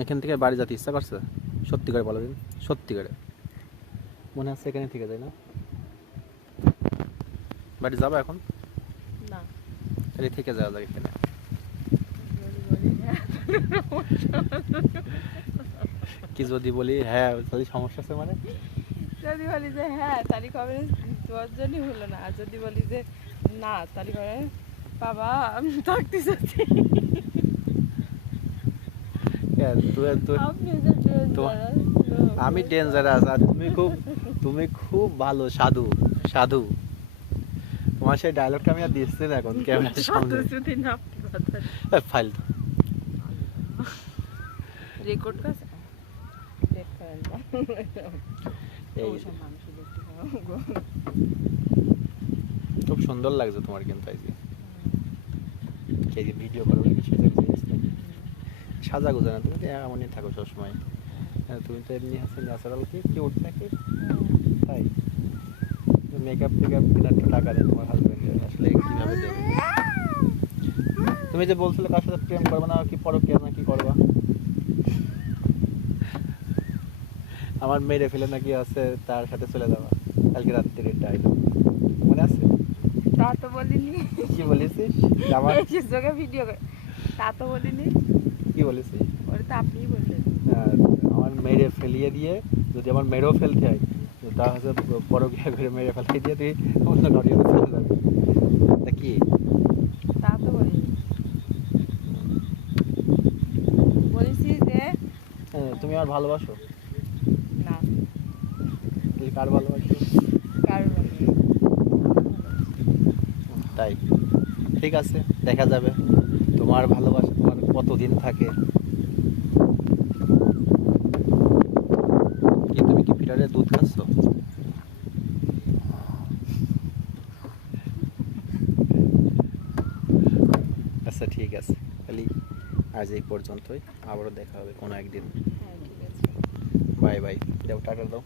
এখান থেকে বাড়ি যেতে ইচ্ছা করছে সত্যি করে বলো দিন সত্যি করে। মনে হচ্ছে এখানে থেকে যায় না? বাড়ি যাব এখন? না। তাহলে থেকে যাওয়া যাবে এখানে। বলি হ্যাঁ কি যদি বলি হ্যাঁ তাহলে সমস্যা আছে মানে? যদি বলি যে হ্যাঁ তাহলে কবে তোর জন্যই হলো না? আর যদি বলি যে না তাহলে করে বাবা আমি থাকতে চাচ্ছি হ্যাঁ, তুই তুই আপনি যে তোমার- dangerous লোক। আমি ডেঞ্জারাস আর তুমি খুব তুমি খুব ভালো সাধু সাধু। তোমার সেই ডায়লগটা আমি আর দিচ্ছি না এখন ক্যামেরার সামনে ফাইল রেকর্ড কাছে। খুব সুন্দর লাগছে তোমার কিন্তু আজকে ভিডিও করো সেটা সাজা গোজা না তুমি তো এমনই থাকো সবসময়। হ্যাঁ, তুমি তো এমনি আছে ন্যাচারাল কি? কিউট নাকি? তাই। মেকআপ টেকআপ কেনার তো টাকা নেই তোমার হাজবেন্ডের আসলে কীভাবে দেবে? তুমি যে বলছিলে কার সাথে প্রেম করবে না কি পরকিয়া না কি করবা? আমার মেরে ফেলে নাকি আছে তার সাথে চলে যাওয়া কালকে রাত্রির ডায়লগ মনে আছে? তা তো বলিনি। কি বলেছিস? আমার ভিডিও করে। তা তো বলিনি। কি বলেছিস ওটা তো আপনিই বললেন। আহ, আমার মেরে ফেলিয়ে দিয়ে যদি আমার মেরেও ফেলতে হয় তা হচ্ছে পরকিয়া করে মেরে ফেলিয়ে দিয়ে তুই অন্য নড়িয়ে চলে যাবে। তা কি? তা তো বলিনি। বলেছি যে হ্যাঁ, তুমি আর ভালোবাসো? না। তুমি কার ভালোবাসো? কারণ তাই। ঠিক আছে দেখা যাবে। তোমার ভালোবাসা তোমার কতদিন থাকে? কি তুমি কি পিটারের দুধ খাচ্ছ? আচ্ছা ঠিক আছে। খালি আজ এই পর্যন্তই। আবারও দেখা হবে কোনো একদিন। হ্যাঁ ঠিক আছে। Bye bye. দাও টাটা দাও।